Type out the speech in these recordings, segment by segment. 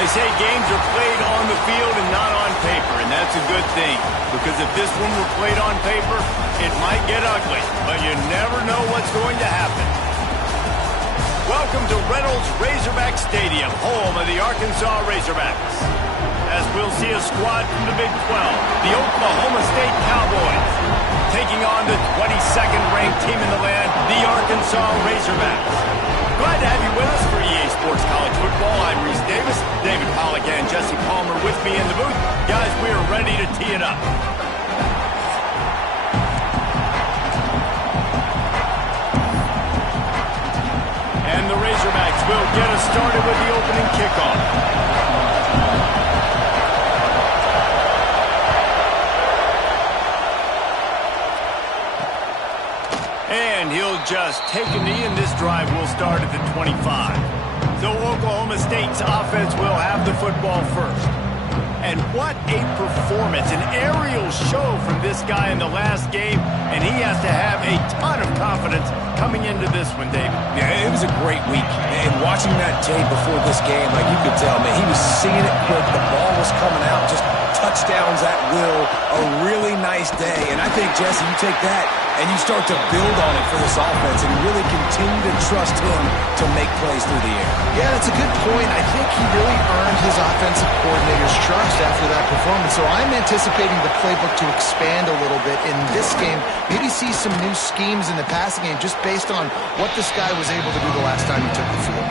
They say games are played on the field and not on paper, and that's a good thing. Because if this one were played on paper, it might get ugly, but you never know what's going to happen. Welcome to Reynolds Razorback Stadium, home of the Arkansas Razorbacks. As we'll see a squad from the Big 12, the Oklahoma State Cowboys, taking on the 22nd ranked team in the land, the Arkansas Razorbacks. Glad to have you with us for EA Sports College Football. I'm Reese Davis, David Pollack and Jesse Palmer with me in the booth. Guys, we are ready to tee it up. And the Razorbacks will get us started with the opening kickoff. And he'll just take a knee, and this drive will start at the 25. So Oklahoma State's offense will have the football first. And what a performance, an aerial show from this guy in the last game, and he has to have a ton of confidence coming into this one, David. Yeah, it was a great week. And watching that tape before this game, like you could tell, man, he was seeing it quick. The ball was coming out, just touchdowns at will. A really nice day. And I think, Jesse, you take that and you start to build on it for this offense and really continue to trust him to make plays through the air. Yeah, that's a good point. I think he really earned his offensive coordinator's trust after that performance. So I'm anticipating the playbook to expand a little bit in this game. Maybe see some new schemes in the passing game just based on what this guy was able to do the last time he took the field.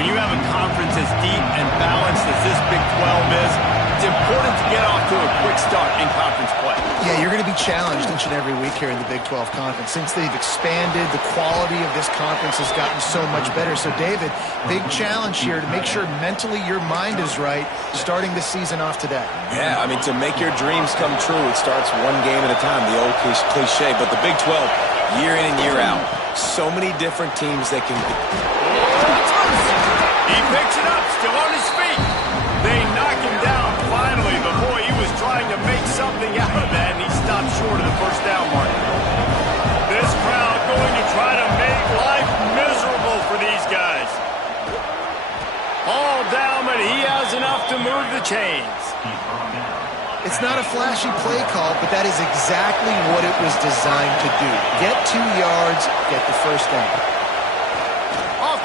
When you have a conference as deep and balanced as this Big 12 is, it's important to get off to a quick start in conference play. Yeah, you're going to be challenged each and every week here in the Big 12 Conference. Since they've expanded, the quality of this conference has gotten so much better. So, David, big challenge here to make sure mentally your mind is right starting the season off today. Yeah, I mean, to make your dreams come true, it starts one game at a time, the old cliche. But the Big 12, year in and year out, so many different teams that can be. He picks it up, still on his feet. They knock him down finally, but boy, he was trying to make something out of that, and he stopped short of the first down mark. This crowd going to try to make life miserable for these guys. All down, but he has enough to move the chains. It's not a flashy play call, but that is exactly what it was designed to do. Get 2 yards, get the first down.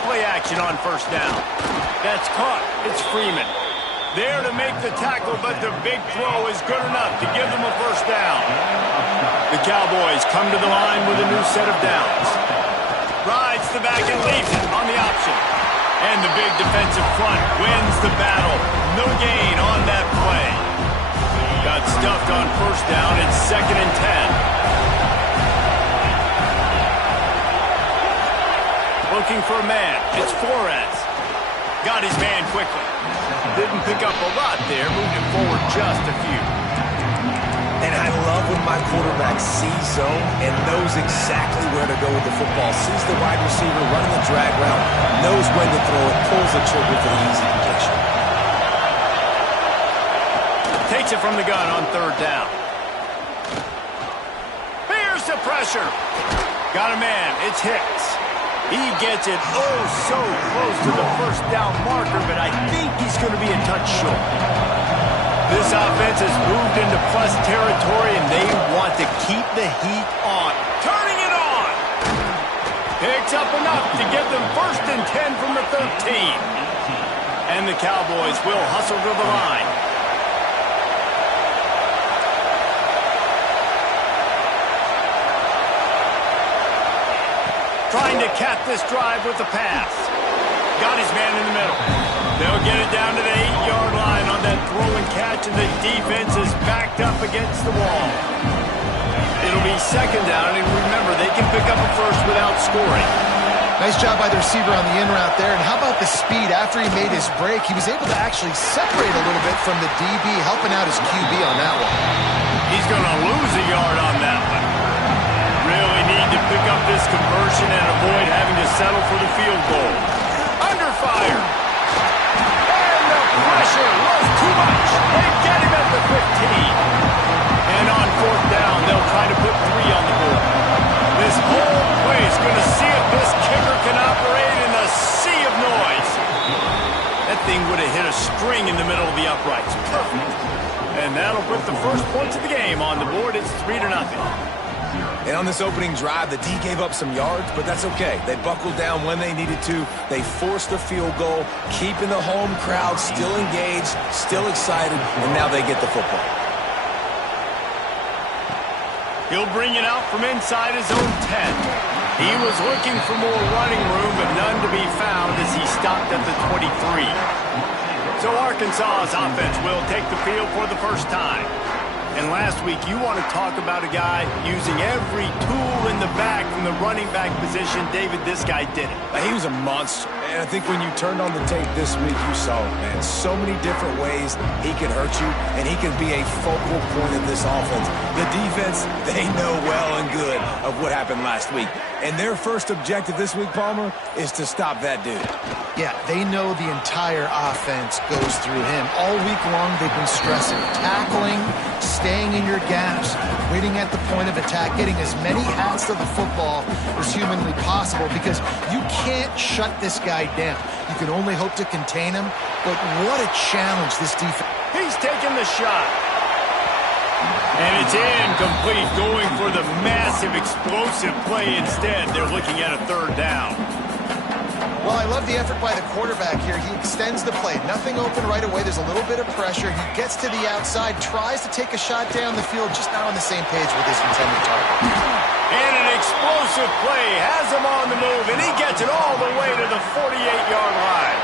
Play action on first down. That's caught. It's Freeman. There to make the tackle, but the big throw is good enough to give them a first down. The Cowboys come to the line with a new set of downs. Rides the back and leaves it on the option. And the big defensive front wins the battle. No gain on that play. Got stuffed on first down. It's 2nd and 10. Looking for a man. It's Flores. Got his man quickly. Didn't pick up a lot there. Moved him forward just a few. And I love when my quarterback sees zone and knows exactly where to go with the football. Sees the wide receiver running the drag route, knows when to throw it, pulls the trigger for the easy completion. Takes it from the gun on third down. Here's the pressure. Got a man. It's Hicks. He gets it so close to the first down marker, but I think he's going to be a touch short. This offense has moved into plus territory, and they want to keep the heat on. Turning it on! Picks up enough to give them 1st and 10 from the 13. And the Cowboys will hustle to the line. Trying to cap this drive with the pass. Got his man in the middle. They'll get it down to the 8-yard line on that throw and catch, and the defense is backed up against the wall. It'll be 2nd down, and remember, they can pick up a first without scoring. Nice job by the receiver on the in route there. And how about the speed after he made his break? He was able to actually separate a little bit from the DB, helping out his QB on that one. He's going to lose a yard on that one. Really need to pick up this conversion and avoid having to settle for the field goal. Under fire. And the pressure was too much. They get him at the 15. And on 4th down, they'll try to put 3 on the board. This whole play is going to see if this kicker can operate in a sea of noise. That thing would have hit a with the first points of the game on the board. It's 3-0. And on this opening drive, the D gave up some yards, but that's okay. They buckled down when they needed to. They forced the field goal, keeping the home crowd still engaged, still excited, and now they get the football. He'll bring it out from inside his own 10. He was looking for more running room, but none to be found as he stopped at the 23. So Arkansas's offense will take the field for the first time. And last week, you want to talk about a guy using every tool in the bag from the running back position. David, this guy did it. He was a monster. And I think when you turned on the tape this week, you saw it, man. So many different ways he can hurt you, and he can be a focal point of this offense. The defense, they know well and good of what happened last week. And their first objective this week, Palmer, is to stop that dude. Yeah, they know the entire offense goes through him. All week long, they've been stressing tackling, staying in your gaps, waiting at the point of attack, getting as many hats to the football as humanly possible, because you can't shut this guy down. You can only hope to contain him, but what a challenge this defense. He's taking the shot. And it's incomplete, going for the massive, explosive play instead. They're looking at a 3rd down. Well, I love the effort by the quarterback here. He extends the play. Nothing open right away. There's a little bit of pressure. He gets to the outside, tries to take a shot down the field, just not on the same page with his intended target. And an explosive play has him on the move, and he gets it all the way to the 48-yard line.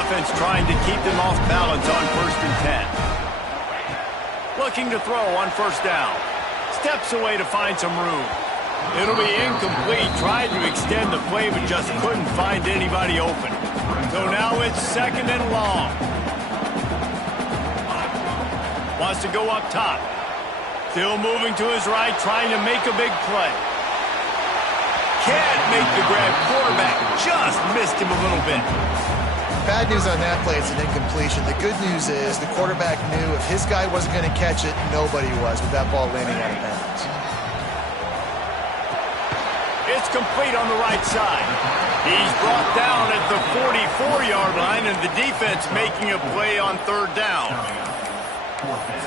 Offense trying to keep them off balance on 1st and 10. Looking to throw on 1st down. Steps away to find some room. It'll be incomplete. Tried to extend the play, but just couldn't find anybody open. So now it's 2nd and long. Wants to go up top. Still moving to his right, trying to make a big play. Can't make the grab. Quarterback just missed him a little bit. Bad news on that play, it's an incompletion. The good news is the quarterback knew if his guy wasn't going to catch it, nobody was, with that ball landing out of bounds. It's complete on the right side. He's brought down at the 44-yard line, and the defense making a play on 3rd down.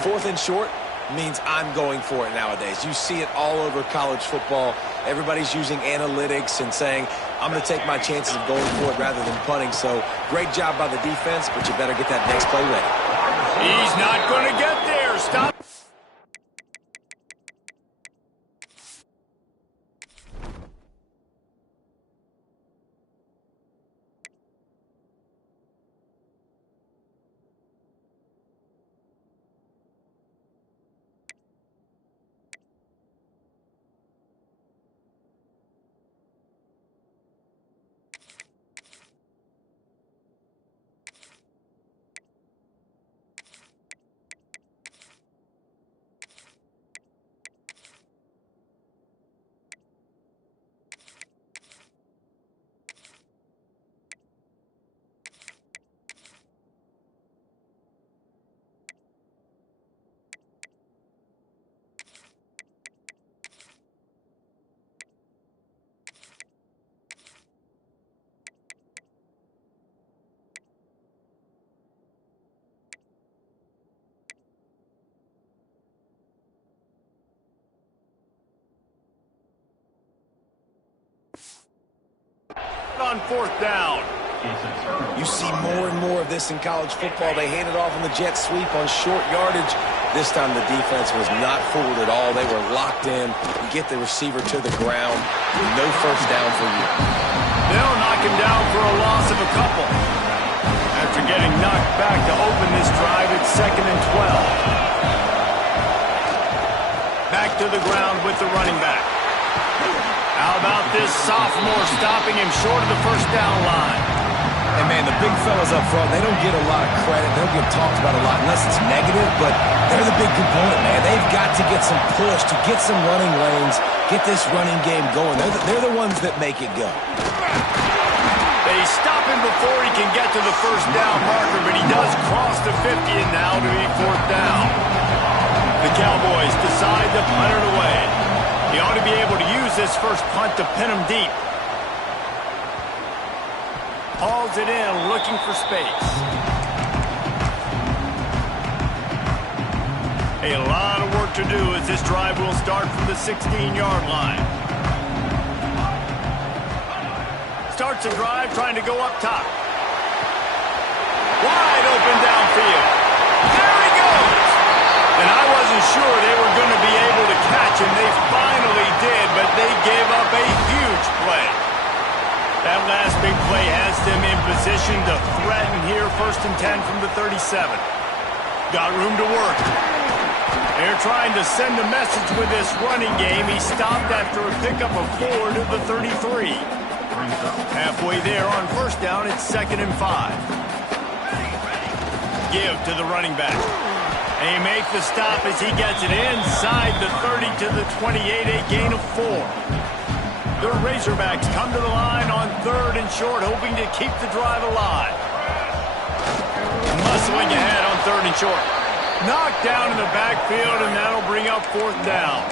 4th and short means I'm going for it nowadays. You see it all over college football. Everybody's using analytics and saying, I'm going to take my chances of going for it rather than punting. So great job by the defense, but you better get that next play ready. He's not going to get there. Stop. On 4th down. You see more and more of this in college football. They hand it off on the jet sweep on short yardage. This time the defense was not fooled at all. They were locked in. You get the receiver to the ground. No 1st down for you. They'll knock him down for a loss of a couple. After getting knocked back to open this drive, it's 2nd and 12. Back to the ground with the running back. How about this sophomore stopping him short of the 1st down line? And, man, the big fellas up front, they don't get a lot of credit. They don't get talked about a lot unless it's negative, but they're the big component, man. They've got to get some push, to get some running lanes, get this running game going. They're the ones that make it go. They stop him before he can get to the 1st down marker, but he does cross the 50 and now to be 4th down. The Cowboys decide to punt it away. He ought to be able to use this first punt to pin him deep. Hauls it in, looking for space. A lot of work to do as this drive will start from the 16-yard line. Starts the drive trying to go up top. Wide open downfield. There he goes! And I wasn't sure they were going to be able to catch him. They finally did, but they gave up a huge play. That last big play has them in position to threaten here, 1st and 10 from the 37. Got room to work. They're trying to send a message with this running game. He stopped after a pickup of 4 to the 33. Halfway there on 1st down, it's 2nd and 5. Give to the running back. They make the stop as he gets it inside the 30 to the 28, a gain of 4. The Razorbacks come to the line on 3rd and short, hoping to keep the drive alive. Muscling ahead on 3rd and short. Knocked down in the backfield, and that'll bring up 4th down.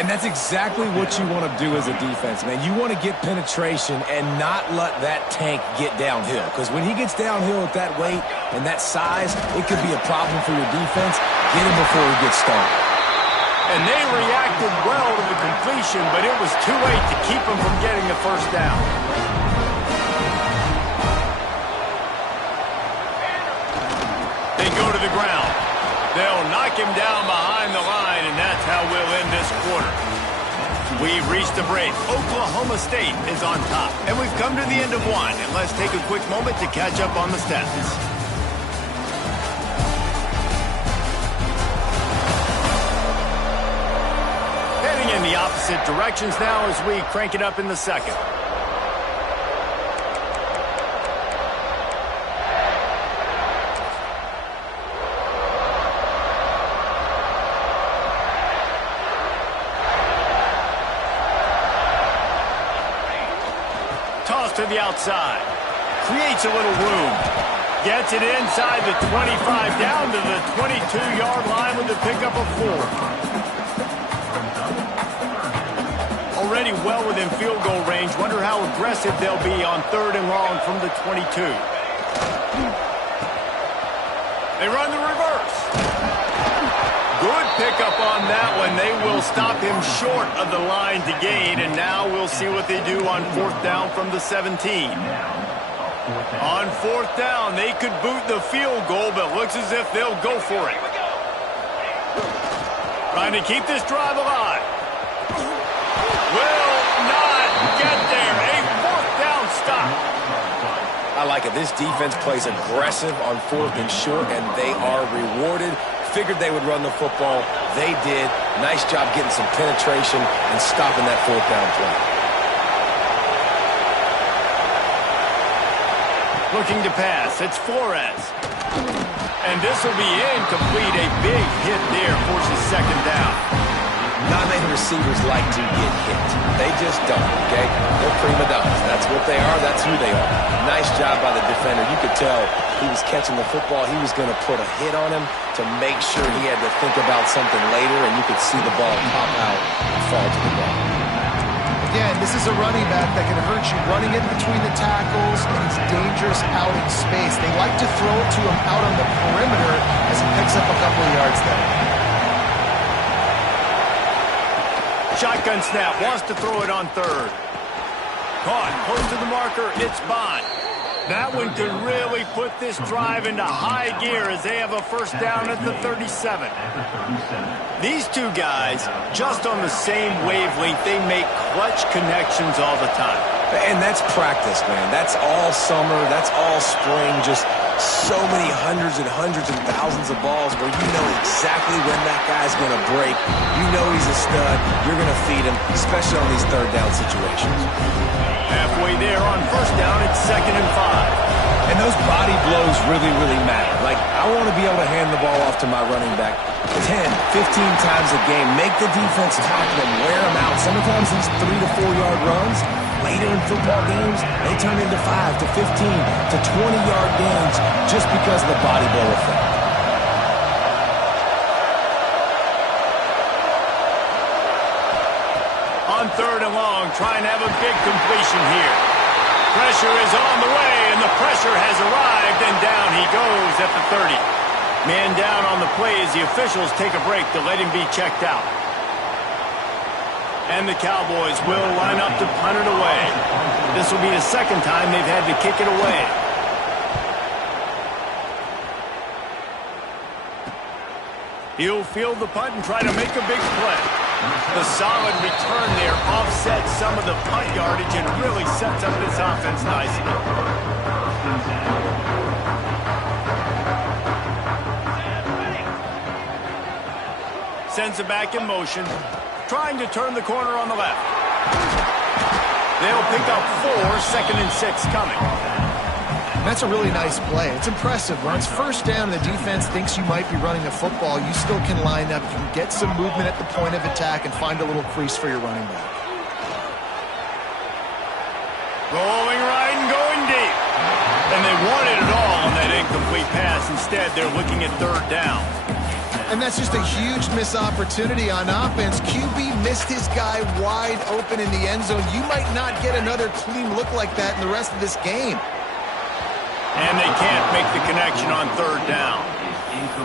And that's exactly what you want to do as a defense, man. You want to get penetration and not let that tank get downhill. Because when he gets downhill at that weight and that size, it could be a problem for your defense. Get him before he gets started. And they reacted well to the completion, but it was too late to keep him from getting the 1st down. They go to the ground. They'll knock him down behind the line, and that's how we'll end this quarter. We've reached a break. Oklahoma State is on top, and we've come to the end of one. And let's take a quick moment to catch up on the stats. Heading in the opposite directions now as we crank it up in the 2nd. To the outside. Creates a little room. Gets it inside the 25, down to the 22-yard line with the pickup of 4. Already well within field goal range. Wonder how aggressive they'll be on 3rd and long from the 22. They run the reverse. Good pickup on that one. They will stop him short of the line to gain, and now we'll see what they do on 4th down from the 17. On 4th down, they could boot the field goal, but looks as if they'll go for it. Trying to keep this drive alive. Will not get there. A 4th down stop. I like it. This defense plays aggressive on 4th and short, and they are rewarded. Figured they would run the football. They did. Nice job getting some penetration and stopping that 4th down play. Looking to pass. It's Flores. And this will be incomplete. A big hit there forces 2nd down. Not many receivers like to get hit. They just don't, okay? They're prima donnas. That's what they are. That's who they are. Nice job by the defender. You could tell he was catching the football. He was going to put a hit on him to make sure he had to think about something later, and you could see the ball pop out and fall to the ground. Again, this is a running back that can hurt you running it between the tackles, and he's dangerous out in space. They like to throw it to him out on the perimeter as he picks up a couple of yards there. Shotgun snap, wants to throw it on 3rd. Caught, close to the marker, it's Bond. That one could really put this drive into high gear as they have a 1st down at the 37. These two guys, just on the same wavelength, they make clutch connections all the time. And that's practice, man. That's all summer. That's all spring. Just so many hundreds and thousands of balls where you know exactly when that guy's going to break. You know he's a stud. You're going to feed him, especially on these 3rd down situations. Halfway there on 1st down, it's 2nd and 5. And those body blows really, really matter. Like, I want to be able to hand the ball off to my running back 10, 15 times a game. Make the defense tackle him, wear him out. Sometimes these 3 to 4 yard runs, later in football games, they turn into 5 to 15 to 20-yard gains just because of the body blow effect. On 3rd and long, trying to have a big completion here. Pressure is on the way, and the pressure has arrived, and down he goes at the 30. Man down on the play as the officials take a break to let him be checked out. And the Cowboys will line up to punt it away. This will be the second time they've had to kick it away. He'll field the punt and try to make a big play. The solid return there offsets some of the punt yardage and really sets up this offense nicely. Sends it back in motion, trying to turn the corner on the left. They'll pick up 4, 2nd and 6 coming. That's a really nice play. It's impressive. When it's first down and the defense thinks you might be running a football, you still can line up. You can get some movement at the point of attack and find a little crease for your running back. Rolling right and going deep. And they wanted it all on that incomplete pass. Instead, they're looking at 3rd down. And that's just a huge missed opportunity on offense. QB missed his guy wide open in the end zone. You might not get another clean look like that in the rest of this game. And they can't make the connection on 3rd down.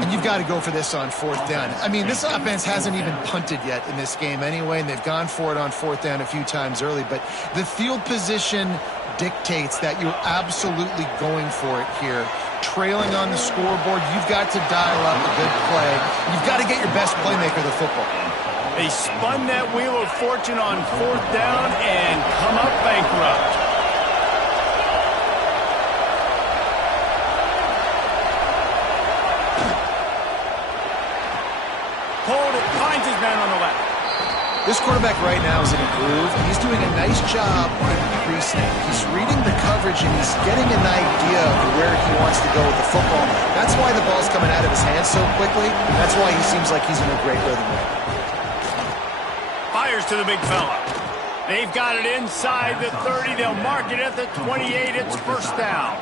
And you've got to go for this on 4th down. I mean, this offense hasn't even punted yet in this game anyway, and they've gone for it on 4th down a few times early. But the field position dictates that you're absolutely going for it here. Trailing on the scoreboard, you've got to dial up a good play. You've got to get your best playmaker the football. They spun that wheel of fortune on 4th down and come up bankrupt. Hold it, finds his man on the left. This quarterback right now is in a groove. He's doing a nice job on pre-snap. He's reading the coverage, and he's getting an idea of where he wants to go with the football. That's why the ball's coming out of his hands so quickly. That's why he seems like he's in a great rhythm right now. Fires to the big fella. They've got it inside the 30. They'll mark it at the 28. It's 1st down.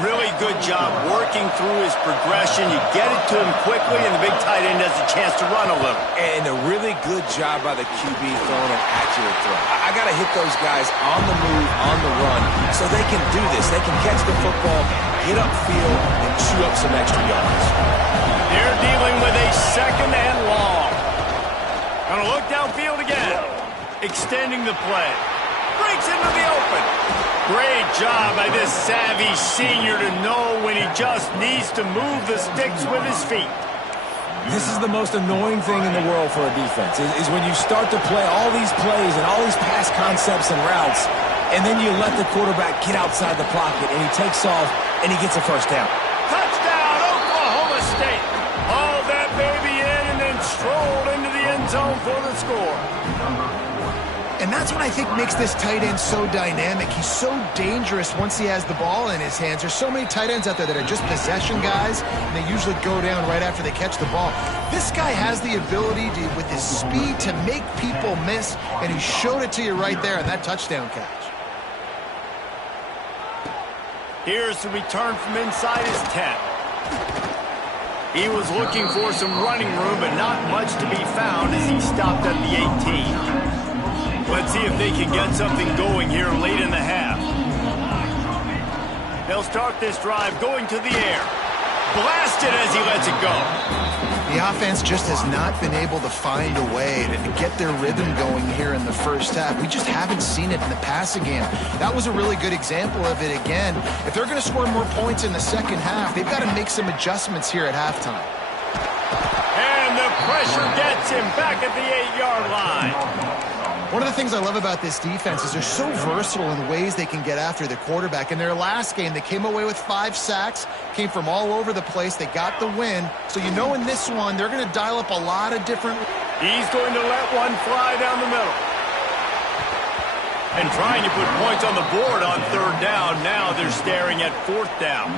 Really good job working through his progression. You get it to him quickly, and the big tight end has a chance to run a little. And a really good job by the QB throwing an accurate throw. I got to hit those guys on the move, on the run, so they can do this. They can catch the football, get upfield, and chew up some extra yards. They're dealing with a 2nd and long. Gonna look downfield again. Extending the play. Breaks into the open. Great job by this savvy senior to know when he just needs to move the sticks with his feet. This is the most annoying thing in the world for a defense, is when you start to play all these plays and all these pass concepts and routes, and then you let the quarterback get outside the pocket, and he takes off, and he gets a 1st down. Touchdown, Oklahoma State. Hauled that baby in and then strolled into the end zone for the score. And that's what I think makes this tight end so dynamic. He's so dangerous once he has the ball in his hands. There's so many tight ends out there that are just possession guys, and they usually go down right after they catch the ball. This guy has the ability to, with his speed, to make people miss, and he showed it to you right there in that touchdown catch. Here's the return from inside his 10. He was looking for some running room, but not much to be found as he stopped at the 18. Let's see if they can get something going here late in the half. They'll start this drive going to the air. Blasted as he lets it go. The offense just has not been able to find a way to get their rhythm going here in the first half. We just haven't seen it in the passing game. That was a really good example of it again. If they're going to score more points in the second half, they've got to make some adjustments here at halftime. And the pressure gets him back at the 8-yard line. One of the things I love about this defense is they're so versatile in the ways they can get after the quarterback. In their last game, they came away with 5 sacks, came from all over the place. They got the win. So you know in this one, they're going to dial up a lot of different... He's going to let one fly down the middle. And trying to put points on the board on 3rd down. Now they're staring at 4th down.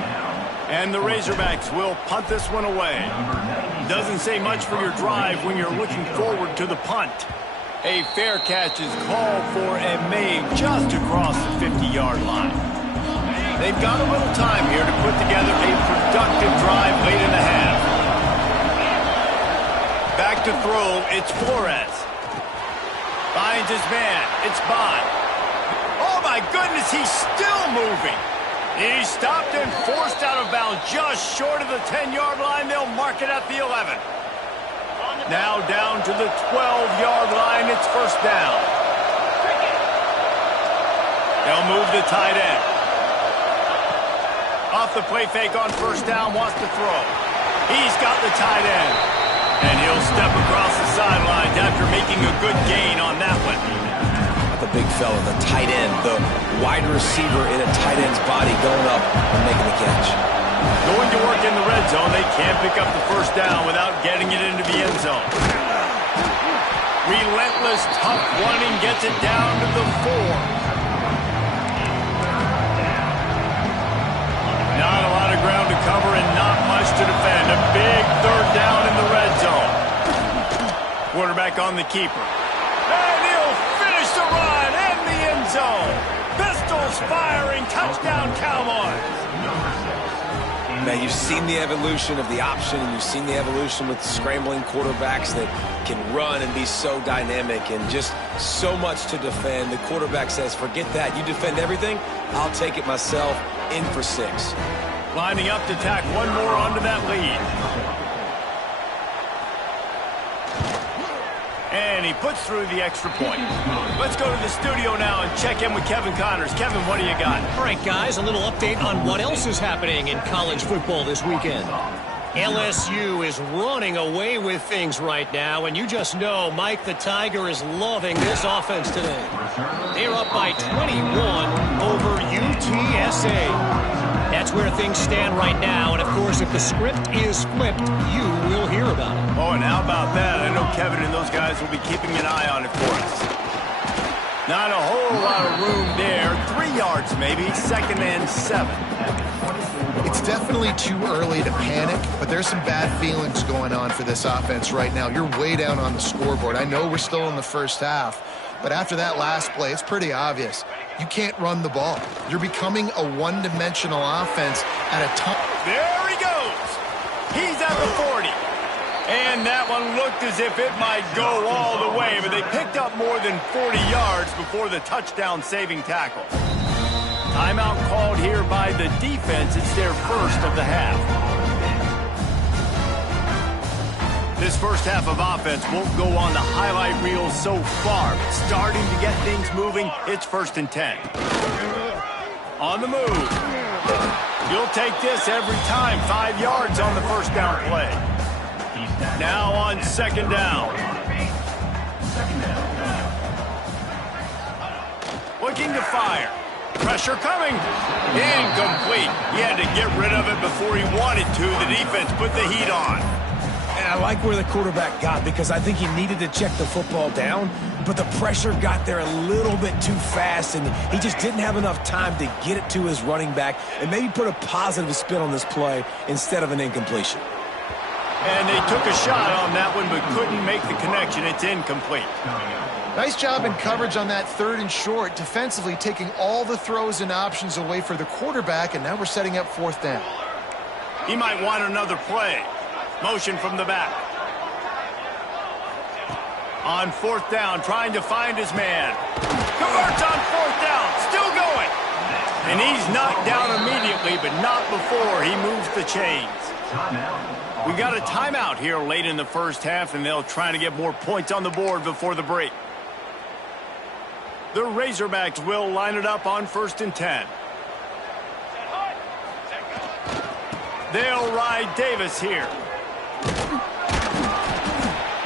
And the Razorbacks will punt this one away. Doesn't say much for your drive when you're looking forward to the punt. A fair catch is called for and made just across the 50-yard line. They've got a little time here to put together a productive drive late in the half. Back to throw, it's Flores. Finds his man, it's Bond. Oh my goodness, he's still moving. He's stopped and forced out of bounds just short of the 10-yard line. They'll mark it at the 11. Now down to the 12-yard line. It's first down. They'll move the tight end. Off the play fake on first down, wants to throw. He's got the tight end. And he'll step across the sidelines after making a good gain on that one. The big fella, the tight end, the wide receiver in a tight end's body going up and making the catch. Going to work in the red zone. They can't pick up the first down without getting it into the end zone. Relentless, tough running gets it down to the 4. Not a lot of ground to cover and not much to defend. A big third down in the red zone. Quarterback on the keeper. And he'll finish the run in the end zone. Pistols firing. Touchdown, Cowboys. Man, you've seen the evolution of the option, and you've seen the evolution with scrambling quarterbacks that can run and be so dynamic and just so much to defend. The quarterback says, forget that. You defend everything, I'll take it myself. In for 6. Lining up to tack one more onto that lead. And he puts through the extra point. Let's go to the studio now and check in with Kevin Connors. Kevin, what do you got? All right, guys, a little update on what else is happening in college football this weekend. LSU is running away with things right now, and you just know Mike the Tiger is loving this offense today. They're up by 21 over UTSA. That's where things stand right now, and of course, if the script is flipped, you will hear about it. Oh, and how about that? I know Kevin and those guys will be keeping an eye on it for us. Not a whole lot of room there. 3 yards maybe, 2nd and 7. It's definitely too early to panic, but there's some bad feelings going on for this offense right now. You're way down on the scoreboard. I know we're still in the first half, but after that last play, it's pretty obvious. You can't run the ball. You're becoming a one-dimensional offense at a time. There he goes. He's at the 40. And that one looked as if it might go all the way, but they picked up more than 40 yards before the touchdown-saving tackle. Timeout called here by the defense. It's their first of the half. This first half of offense won't go on the highlight reel so far, but starting to get things moving, it's 1st and 10. On the move. You'll take this every time. 5 yards on the first down play. Now on 2nd down. Looking to fire. Pressure coming. Incomplete. He had to get rid of it before he wanted to. The defense put the heat on. And I like where the quarterback got because I think he needed to check the football down, but the pressure got there a little bit too fast, and he just didn't have enough time to get it to his running back and maybe put a positive spin on this play instead of an incompletion. And they took a shot on that one but couldn't make the connection. It's incomplete. Nice job in coverage on that 3rd and short, defensively taking all the throws and options away for the quarterback, and now we're setting up 4th down. He might want another play. Motion from the back. On 4th down, trying to find his man. Converts on 4th down, still going. And he's knocked down immediately, but not before he moves the chains. We got a timeout here late in the first half, and they'll try to get more points on the board before the break. The Razorbacks will line it up on 1st and 10. They'll ride Davis here.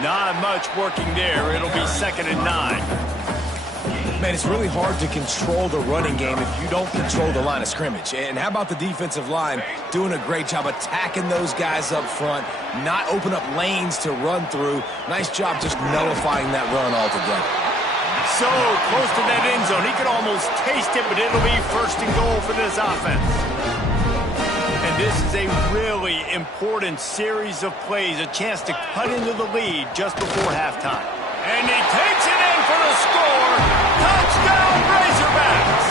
Not much working there. It'll be 2nd and 9. Man, it's really hard to control the running game if you don't control the line of scrimmage. And how about the defensive line doing a great job attacking those guys up front, not open up lanes to run through. Nice job just nullifying that run altogether. So close to that end zone. He could almost taste it, but it'll be 1st and goal for this offense. And this is a really important series of plays, a chance to cut into the lead just before halftime. And he takes it in for the score. Touchdown, Razorbacks!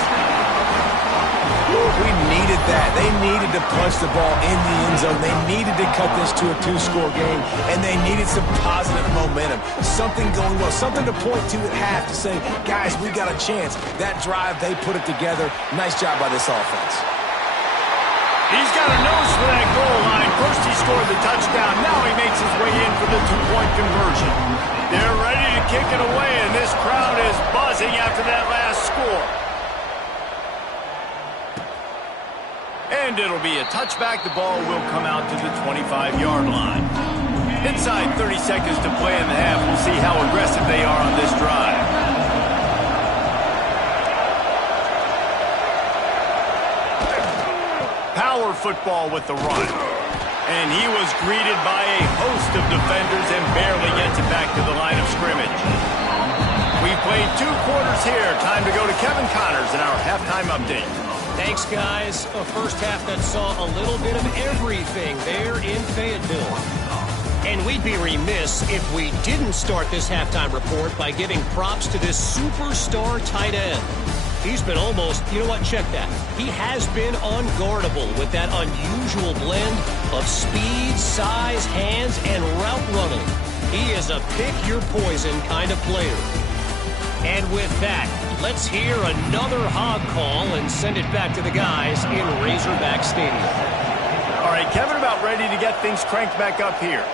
We needed that. They needed to punch the ball in the end zone. They needed to cut this to a 2-score game, and they needed some positive momentum. Something going well, something to point to at half to say, guys, we got a chance. That drive, they put it together. Nice job by this offense. He's got a nose for that goal line. First he scored the touchdown. Now he makes his way in for the two-point conversion. They're ready to kick it away, and this crowd is buzzing after that last score. And it'll be a touchback. The ball will come out to the 25-yard line. Inside 30 seconds to play in the half. We'll see how aggressive they are on this drive. Power football with the run. And he was greeted by a host of defenders and barely gets it back to the line of scrimmage. We've played 2 quarters here. Time to go to Kevin Connors in our halftime update. Thanks, guys. A first half that saw a little bit of everything there in Fayetteville. And we'd be remiss if we didn't start this halftime report by giving props to this superstar tight end. He's been almost, you know what, check that. He has been unguardable with that unusual blend of speed, size, hands, and route running. He is a pick-your-poison kind of player. And with that, let's hear another hog call and send it back to the guys in Razorback Stadium. All right, Kevin about ready to get things cranked back up here.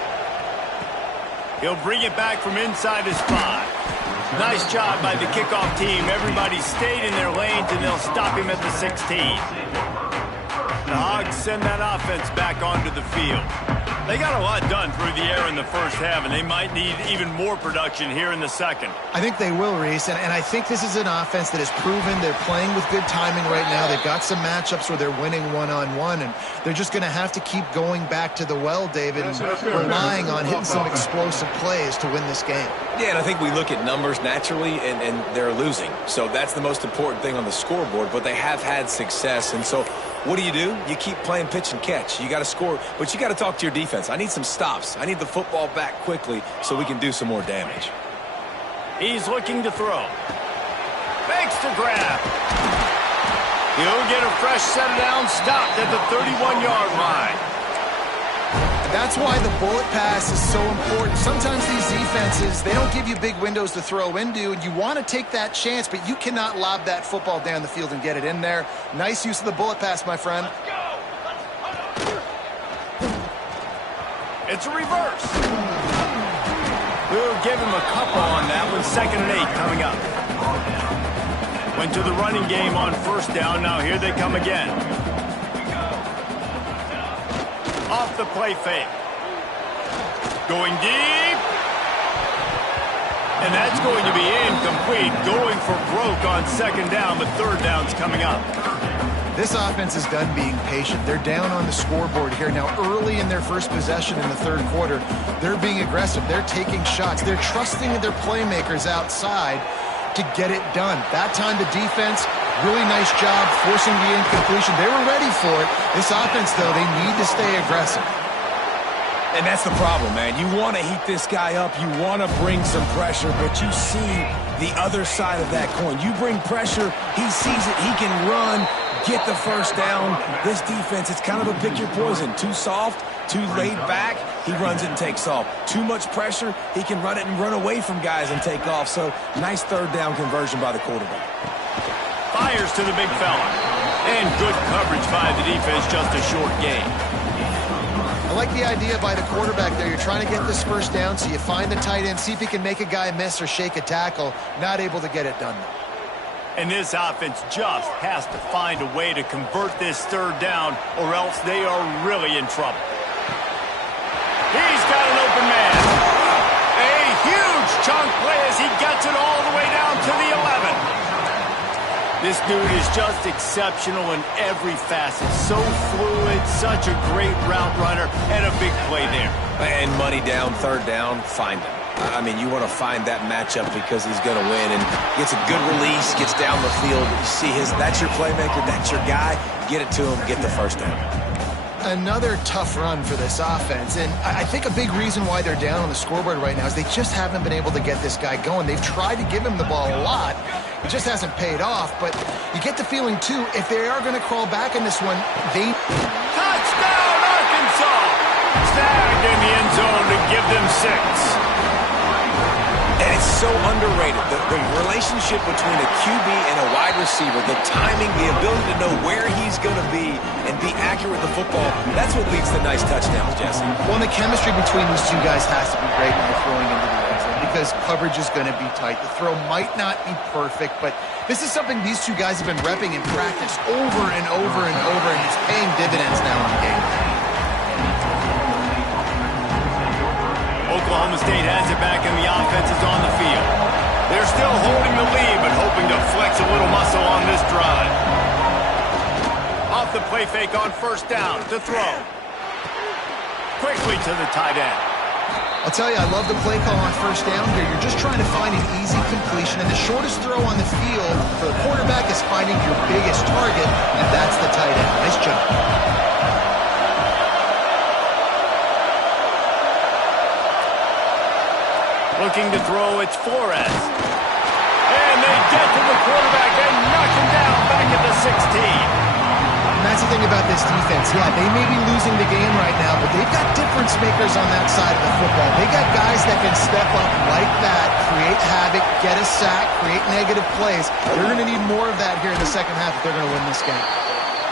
He'll bring it back from inside his 5. Nice job by the kickoff team. Everybody stayed in their lanes, and they'll stop him at the 16. The Hogs send that offense back onto the field. They got a lot done through the air in the first half, and they might need even more production here in the second. I think they will, Reese, and I think this is an offense that has proven they're playing with good timing right now. They've got some matchups where they're winning one-on-one, and they're just going to have to keep going back to the well, David, and relying on hitting some explosive plays to win this game. Yeah, and I think we look at numbers naturally, and they're losing. So that's the most important thing on the scoreboard, but they have had success, and so what do? You keep playing pitch and catch. You got to score, but you got to talk to your defense. I need some stops. I need the football back quickly so we can do some more damage. He's looking to throw. Fakes to grab. He'll get a fresh set down, stopped at the 31-yard line. That's why the bullet pass is so important. Sometimes these defenses, they don't give you big windows to throw into, and you want to take that chance, but you cannot lob that football down the field and get it in there. Nice use of the bullet pass, my friend. It's a reverse. We'll give him a couple on that one. 2nd and 8 coming up. Went to the running game on first down. Now here they come again. Off the play fake. Going deep. And that's going to be incomplete. Going for broke on 2nd down, but 3rd down's coming up. This offense is done being patient. They're down on the scoreboard here. Now, early in their first possession in the 3rd quarter, they're being aggressive. They're taking shots. They're trusting their playmakers outside to get it done. That time, the defense, really nice job forcing the incompletion. They were ready for it. This offense, though, they need to stay aggressive. And that's the problem, man. You want to heat this guy up. You want to bring some pressure, but you see the other side of that coin. You bring pressure, he sees it, he can run, get the first down. This defense, it's kind of a pick your poison. Too soft, too laid back, he runs it and takes off. Too much pressure, he can run it and run away from guys and take off. So, nice 3rd down conversion by the quarterback. Fires to the big fella. And good coverage by the defense, just a short gain. I like the idea by the quarterback there. You're trying to get this first down, so you find the tight end, see if he can make a guy miss or shake a tackle. Not able to get it done, though. And this offense just has to find a way to convert this 3rd down, or else they are really in trouble. He's got an open man. A huge chunk play as he gets it all the way down to the 11. This dude is just exceptional in every facet. So fluid, such a great route runner, and a big play there. And money down, 3rd down, find him. I mean, you want to find that matchup because he's going to win and gets a good release, gets down the field. You see that's your playmaker, that's your guy. Get it to him, get the first down. Another tough run for this offense, and I think a big reason why they're down on the scoreboard right now is they just haven't been able to get this guy going. They've tried to give him the ball a lot. It just hasn't paid off, but you get the feeling, too, if they are going to crawl back in this one, they... Touchdown, Arkansas! Snagged in the end zone to give them 6. And it's so underrated. The relationship between a QB and a wide receiver, the timing, the ability to know where he's going to be and be accurate with the football, that's what leads to nice touchdowns, Jesse. Well, and the chemistry between these two guys has to be great when they're throwing into the end zone because coverage is going to be tight. The throw might not be perfect, but this is something these two guys have been repping in practice over and over and over, and it's paying dividends now in the game. Oklahoma State has it back and the offense is on the field. They're still holding the lead, but hoping to flex a little muscle on this drive. Off the play fake on first down to throw. Quickly to the tight end. I'll tell you, I love the play call on first down here. You're just trying to find an easy completion, and the shortest throw on the field for the quarterback is finding your biggest target, and that's the tight end. Nice job. Looking to throw, it's Flores. And they get to the quarterback and knock him down back at the 16. And that's the thing about this defense. Yeah, they may be losing the game right now, but they've got difference makers on that side of the football. They got guys that can step up like that, create havoc, get a sack, create negative plays. They're going to need more of that here in the second half if they're going to win this game.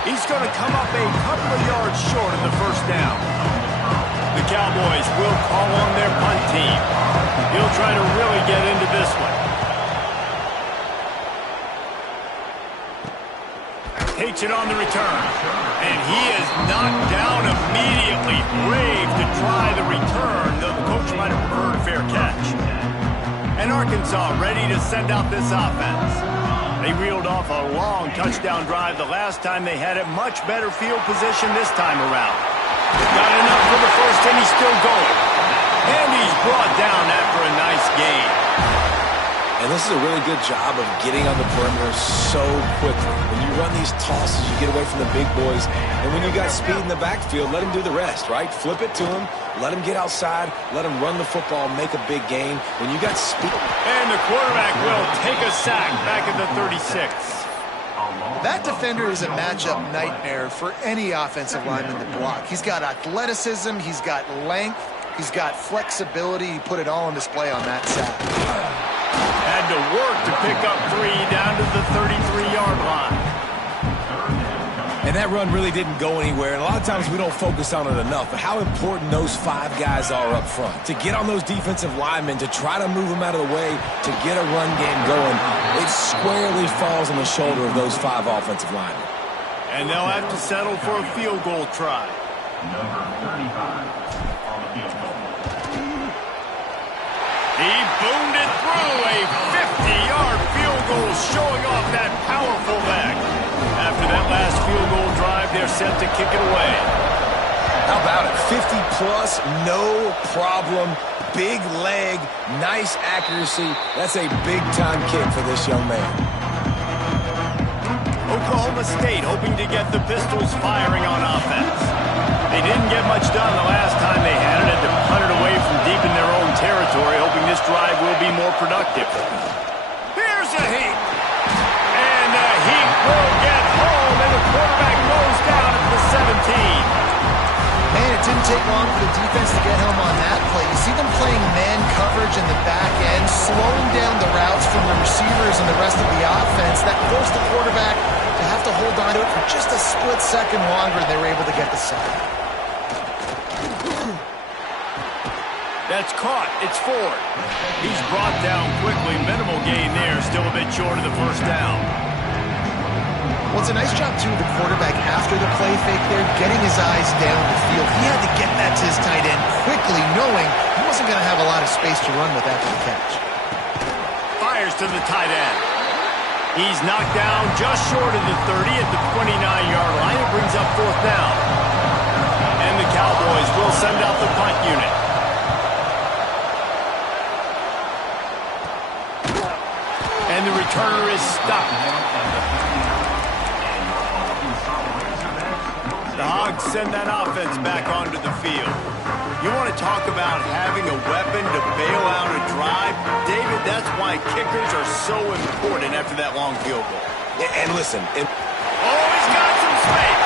He's going to come up a couple of yards short of the first down. The Cowboys will call on their punt team. He'll try to really get into this one. Takes it on the return. And he is knocked down immediately. Brave to try the return, though the coach might have preferred a fair catch. And Arkansas ready to send out this offense. They reeled off a long touchdown drive the last time they had it. Much better field position this time around. Got enough for the first, and he's still going. And he's brought down after a nice gain. And this is a really good job of getting on the perimeter so quickly. When you run these tosses, you get away from the big boys. And when you got speed in the backfield, let him do the rest, right? Flip it to him, let him get outside, let him run the football, make a big gain. When you got speed. And the quarterback will take a sack back at the 36. That defender is a matchup nightmare for any offensive lineman to block. He's got athleticism, he's got length, he's got flexibility. He put it all on display on that sack. Had to work to pick up 3 down to the 33-yard line. And that run really didn't go anywhere. And a lot of times we don't focus on it enough. But how important those 5 guys are up front. To get on those defensive linemen, to try to move them out of the way, to get a run game going, it squarely falls on the shoulder of those 5 offensive linemen. And they'll have to settle for a field goal try. Number 35 on the field goal. He boomed it through a 50-yard field goal, showing off that powerful leg. After that last field goal drive, they're set to kick it away. How about it? 50-plus, no problem. Big leg, nice accuracy. That's a big-time kick for this young man. Oklahoma State hoping to get the Pistols firing on offense. They didn't get much done the last time they had it. Had to punt it away from deep in their own territory, hoping this drive will be more productive. Here's a heat. And the heat will get home, and the quarterback goes down at the 17. Man, it didn't take long for the defense to get home on that play. You see them playing man coverage in the back end, slowing down the routes from the receivers and the rest of the offense. That forced the quarterback to have to hold on to it for just a split second longer, and they were able to get the sack. That's caught. It's Ford. He's brought down quickly. Minimal gain there. Still a bit short of the first down. Well, it's a nice job, too, of the quarterback after the play fake there, getting his eyes down the field. He had to get that to his tight end quickly, knowing he wasn't going to have a lot of space to run with after the catch. Fires to the tight end. He's knocked down just short of the 30 at the 29-yard line. It brings up fourth down. And the Cowboys will send out the punt unit. And the returner is stopped. The Hogs send that offense back onto the field. You want to talk about having a weapon to bail out a drive? David, that's why kickers are so important after that long field goal. And listen. Oh, he's got some space.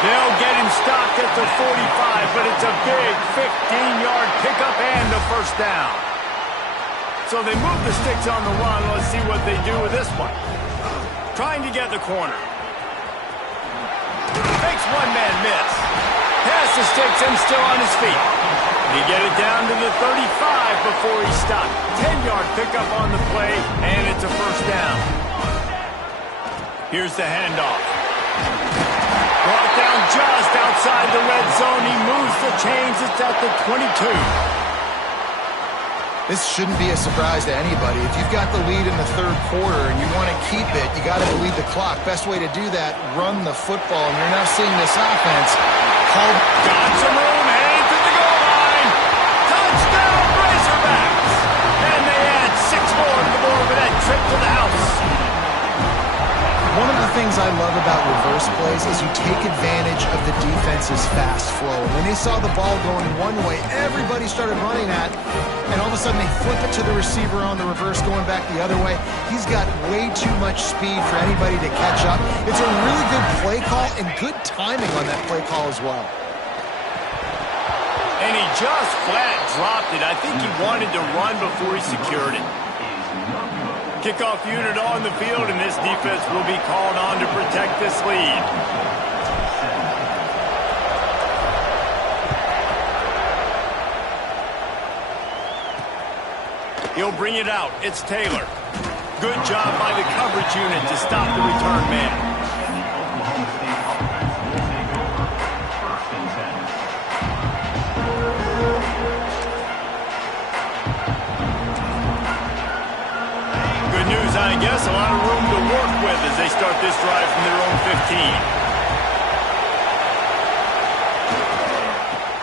They'll get him stopped at the 45, but it's a big 15-yard pickup and a first down. So they move the sticks on the run. Let's see what they do with this one. Trying to get the corner. Makes one man miss. Pass the sticks and still on his feet. He get it down to the 35 before he stopped. 10-yard pickup on the play, and it's a first down. Here's the handoff. Brought down just outside the red zone. He moves the chains. It's at the 22. This shouldn't be a surprise to anybody. If you've got the lead in the third quarter and you want to keep it, you got to bleed the clock. Best way to do that, run the football. And you're now seeing this offense called. Got some room, headed to the goal line. Touchdown, Razorbacks. And they add 6 more to the board with that trip to the house. One of the things I love about reverse plays is you take advantage of the defense's fast flow. When they saw the ball going one way, everybody started running that, and all of a sudden they flip it to the receiver on the reverse going back the other way. He's got way too much speed for anybody to catch up. It's a really good play call and good timing on that play call as well. And he just flat dropped it. I think he wanted to run before he secured it. Kickoff unit on the field, and this defense will be called on to protect this lead. He'll bring it out. It's Taylor. Good job by the coverage unit to stop the return man. Oklahoma State offense will take over first and 10. Good news, I guess. A lot of room to work with as they start this drive from their own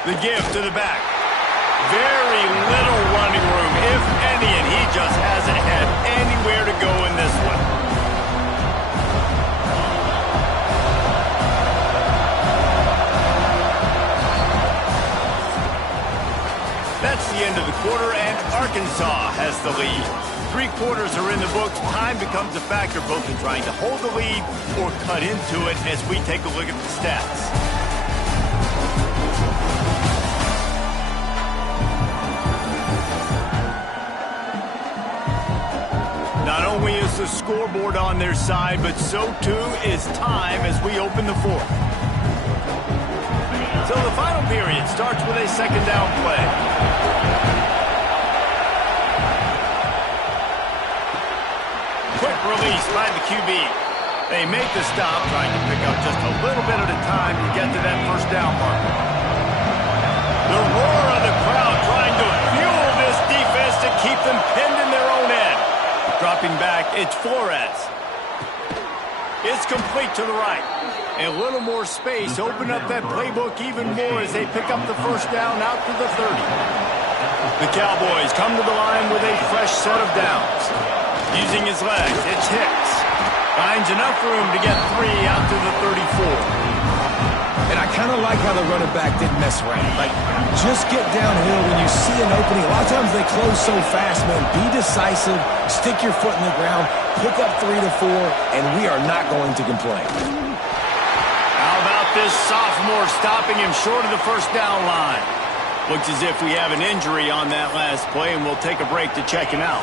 15. The give to the back. Very little running room, if any, and he just hasn't had anywhere to go in this one. That's the end of the quarter, and Arkansas has the lead. 3 quarters are in the books. Time becomes a factor both in trying to hold the lead or cut into it as we take a look at the stats. Not only is the scoreboard on their side, but so too is time as we open the fourth. So the final period starts with a second down play. Quick release by the QB. They make the stop, trying to pick up just a little bit at a time to get to that first down mark. The roar of the crowd trying to fuel this defense to keep them pinned in their own end. Dropping back, it's Flores. It's complete to the right. A little more space, open up that playbook even more as they pick up the first down out to the 30. The Cowboys come to the line with a fresh set of downs. Using his legs, it's Hicks. Finds enough room to get 3 out to the 34. And I kind of like how the running back didn't mess around. Like, just get downhill when you see an opening. A lot of times they close so fast, man. Be decisive, stick your foot in the ground, pick up 3 to 4, and we are not going to complain. How about this sophomore stopping him short of the first down line? Looks as if we have an injury on that last play, and we'll take a break to check him out.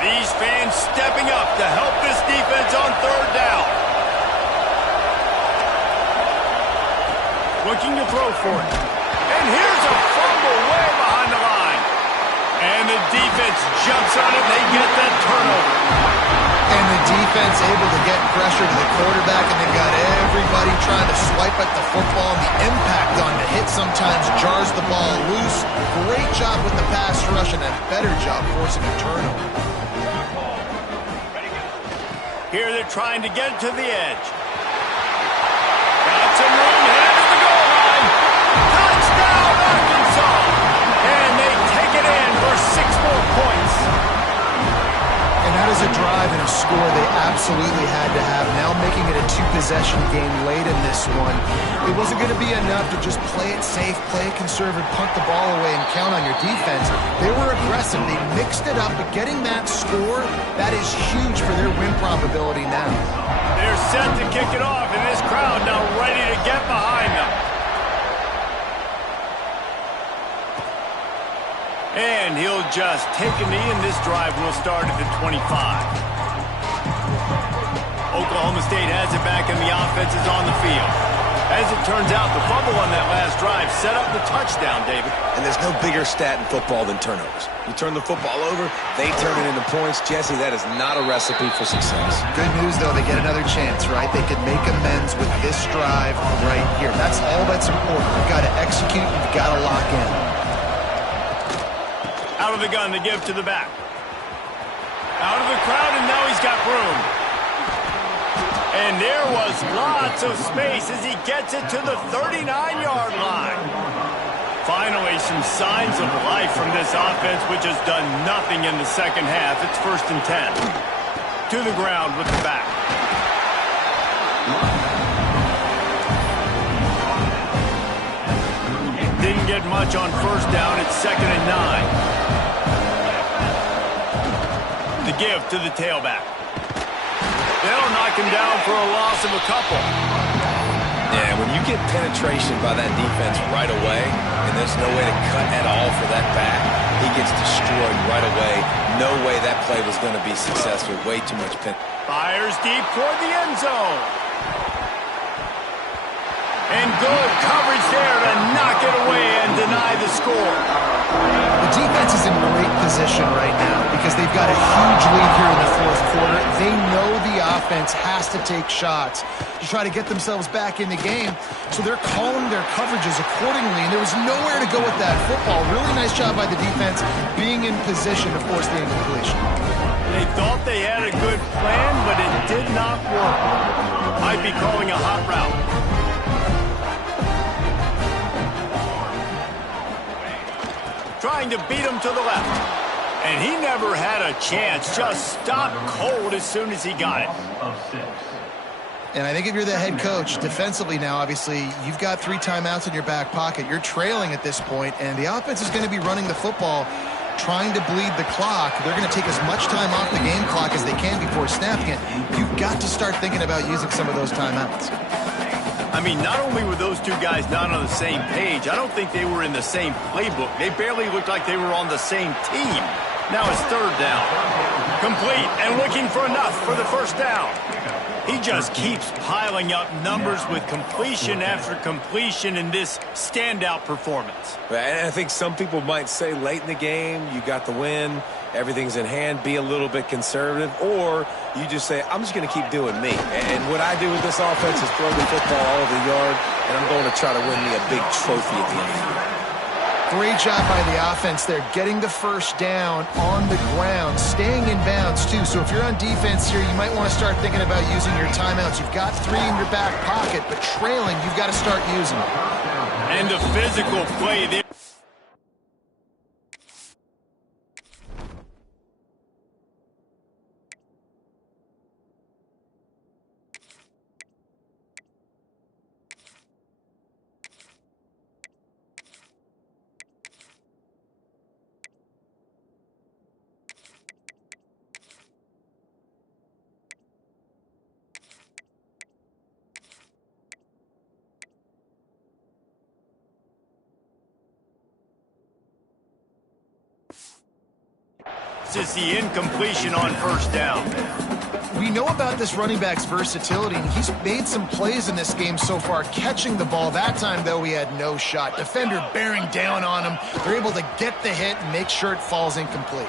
These fans stepping up to help this defense on third down. Looking to throw for it. And here's a fumble way behind the line. And the defense jumps on it, and they get that turnover. And the defense able to get pressure to the quarterback, and they've got everybody trying to swipe at the football, and the impact on the hit sometimes jars the ball loose. Great job with the pass rush, and a better job forcing a turnover. Here they're trying to get to the edge. Got some room, headed to the goal line. Touchdown, Arkansas! And they take it in for 6 more points. And that is a drive and a score they absolutely had to have. Now making it a 2-possession game late in this one. It wasn't going to be enough to just play it safe, play it conservative, punt the ball away, and count on your defense. They were aggressive. They mixed it up, but getting that score, that is huge for their win probability now. They're set to kick it off, and this crowd now ready to get behind them. And he'll just take a knee, and this drive will start at the 25. Oklahoma State has it back, and the offense is on the field. As it turns out, the fumble on that last drive set up the touchdown, David. And there's no bigger stat in football than turnovers. You turn the football over, they turn it into points. Jesse, that is not a recipe for success. Good news, though, they get another chance, right? They can make amends with this drive right here. That's all that's important. You've got to execute. You've got to lock in. Out of the gun, the give to the back. Out of the crowd, and now he's got room. And there was lots of space as he gets it to the 39-yard line. Finally, some signs of life from this offense, which has done nothing in the second half. It's 1st and 10. To the ground with the back. Didn't get much on 1st down. It's 2nd and 9. The give to the tailback. They'll knock him down for a loss of a couple. Yeah, when you get penetration by that defense right away, and there's no way to cut at all for that back, he gets destroyed right away. No way that play was going to be successful. Way too much penetration. Fires deep toward the end zone. And good coverage there to knock it away and deny the score. The defense is in great position right now because they've got a huge lead here in the 4th quarter. They know the offense has to take shots to try to get themselves back in the game, so they're calling their coverages accordingly, and there was nowhere to go with that football. Really nice job by the defense being in position to force the incompletion. They thought they had a good plan, but it did not work. Might be calling a hot route. Trying to beat him to the left. And he never had a chance. Just stopped cold as soon as he got it. And I think if you're the head coach, defensively now, obviously, you've got 3 timeouts in your back pocket. You're trailing at this point, and the offense is going to be running the football, trying to bleed the clock. They're going to take as much time off the game clock as they can before snapping it. You've got to start thinking about using some of those timeouts. I mean, not only were those two guys not on the same page, I don't think they were in the same playbook. They barely looked like they were on the same team. Now it's 3rd down. Complete and looking for enough for the 1st down. He just keeps piling up numbers with completion after completion in this standout performance. And I think some people might say late in the game, you got the win, everything's in hand, be a little bit conservative, or you just say, I'm just going to keep doing me. And what I do with this offense is throw the football all over the yard, and I'm going to try to win me a big trophy at the end of the year. Great job by the offense there, getting the 1st down on the ground, staying in bounds too. So if you're on defense here, you might want to start thinking about using your timeouts. You've got 3 in your back pocket, but trailing, you've got to start using them. And the physical play there. This is the incompletion on 1st down. We know about this running back's versatility, and he's made some plays in this game so far, catching the ball. That time, though, he had no shot. Defender bearing down on him. They're able to get the hit and make sure it falls incomplete.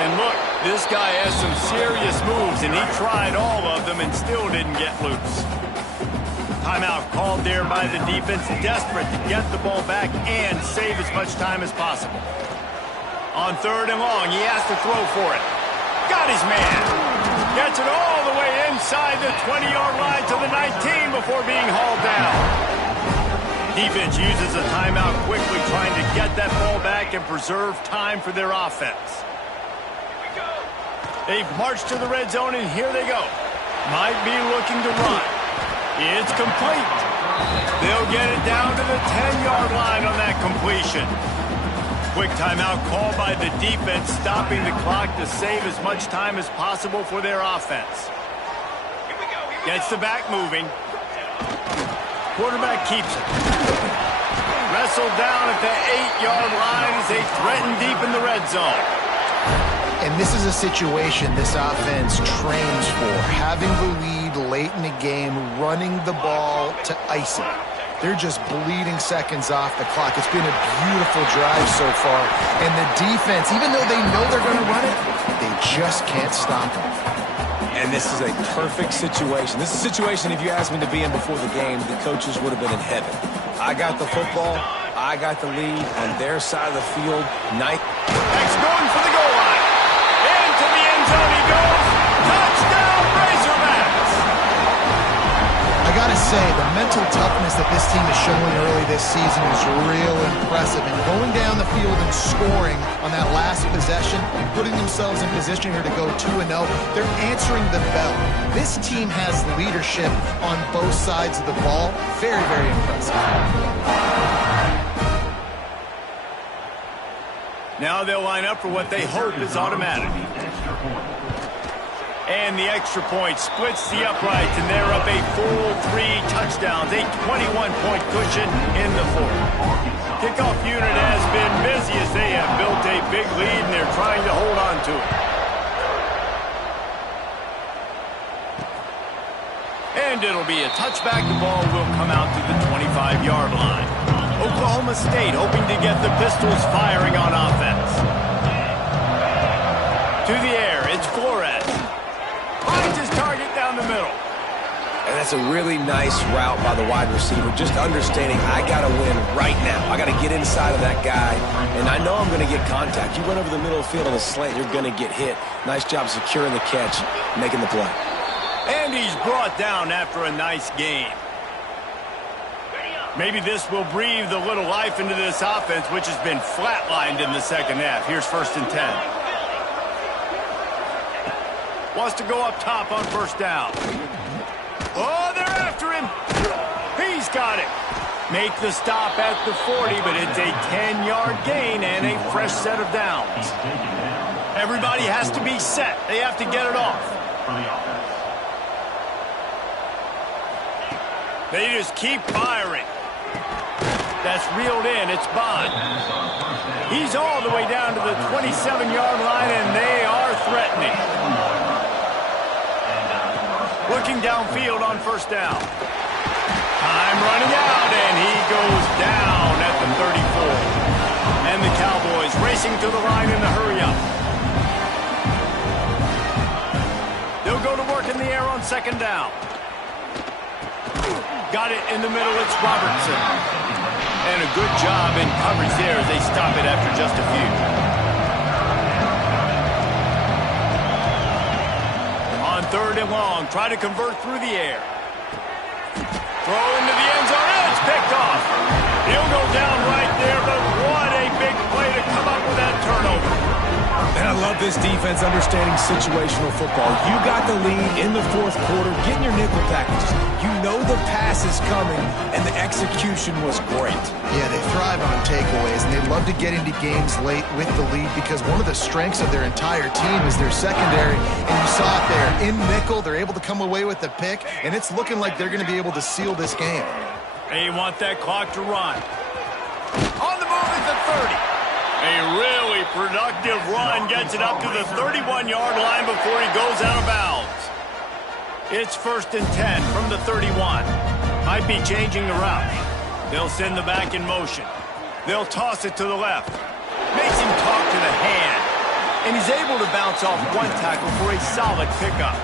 And look, this guy has some serious moves, and he tried all of them and still didn't get loose. Timeout called there by the defense, desperate to get the ball back and save as much time as possible. On 3rd and long, he has to throw for it. Got his man. Gets it all the way inside the 20-yard line to the 19 before being hauled down. Defense uses a timeout quickly, trying to get that ball back and preserve time for their offense. They've marched to the red zone, and here they go. Might be looking to run. It's complete. They'll get it down to the 10-yard line on that completion. Quick timeout called by the defense, stopping the clock to save as much time as possible for their offense. Gets the back moving. Quarterback keeps it. Wrestles whistle down at the 8-yard line as they threaten deep in the red zone. And this is a situation this offense trains for, having the lead late in the game, running the ball to ice it. They're just bleeding seconds off the clock. It's been a beautiful drive so far. And the defense, even though they know they're going to run it, they just can't stop them. And this is a perfect situation. This is a situation, if you asked me to be in before the game, the coaches would have been in heaven. I got the football. I got the lead on their side of the field. X going for the goal line. Into the end zone he goes. Touchdown, Razorbacks! I got to say, the mental toughness that this team is showing early this season is real impressive. And going down the field and scoring on that last possession, putting themselves in position here to go 2-0, they're answering the bell. This team has leadership on both sides of the ball. Very, very impressive. Now they'll line up for what they hope is automatic. And the extra point splits the uprights, and they're up a full 3 touchdowns, a 21-point cushion in the fourth. Kickoff unit has been busy as they have built a big lead, and they're trying to hold on to it. And it'll be a touchback. The ball will come out to the 25-yard line. Oklahoma State hoping to get the Pistols firing on offense. To the air, it's Flores. Finds his target down the middle. And that's a really nice route by the wide receiver. Just understanding I got to win right now. I got to get inside of that guy, and I know I'm going to get contact. You run over the middle of the field on a slant, you're going to get hit. Nice job securing the catch, making the play. And he's brought down after a nice game. Maybe this will breathe a little life into this offense, which has been flatlined in the second half. Here's 1st and 10. Wants to go up top on first down. Oh, they're after him. He's got it. Make the stop at the 40, but it's a 10-yard gain and a fresh set of downs. Everybody has to be set. They have to get it off. They just keep firing. That's reeled in. It's Bond. He's all the way down to the 27-yard line, and they are threatening. Looking downfield on first down. Time running out, and he goes down at the 34. And the Cowboys racing to the line in the hurry-up. They'll go to work in the air on second down. Got it in the middle. It's Robertson. And a good job in coverage there as they stop it after just a few. On 3rd and long, try to convert through the air. Throw into the end zone, and it's picked off. He'll go down right there, but what a big play to come up with that turnover. And I love this defense understanding situational football. You got the lead in the 4th quarter, getting your nickel packages. You know the pass is coming, and the execution was great. Yeah, they thrive on takeaways, and they love to get into games late with the lead because one of the strengths of their entire team is their secondary, and you saw it there. In nickel, they're able to come away with the pick, and it's looking like they're going to be able to seal this game. They want that clock to run. On the move at the 30. A really productive run gets it up to the 31-yard line before he goes out of bounds. It's 1st and 10 from the 31. Might be changing the route. They'll send the back in motion. They'll toss it to the left. Makes him talk to the hand. And he's able to bounce off one tackle for a solid pickup.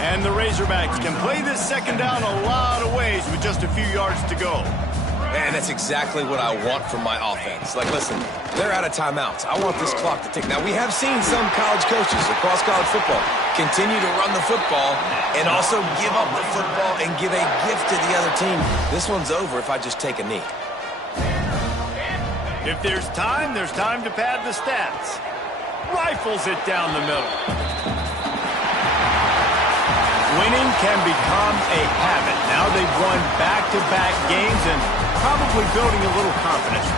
And the Razorbacks can play this second down a lot of ways with just a few yards to go. And that's exactly what I want from my offense. Like, listen, they're out of timeouts. I want this clock to tick. Now, we have seen some college coaches across college football continue to run the football and also give up the football and give a gift to the other team. This one's over if I just take a knee. If there's time to pad the stats. Rifles it down the middle. Winning can become a habit. Now they've won back-to-back games and probably building a little confidence.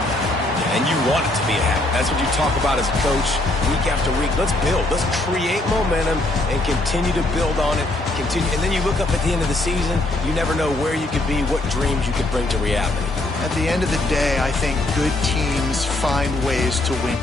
and you want it to be a habit. That's what you talk about as a coach week after week. Let's build. Let's create momentum and continue to build on it. And then you look up at the end of the season, you never know where you could be, what dreams you could bring to reality. At the end of the day, I think good teams find ways to win.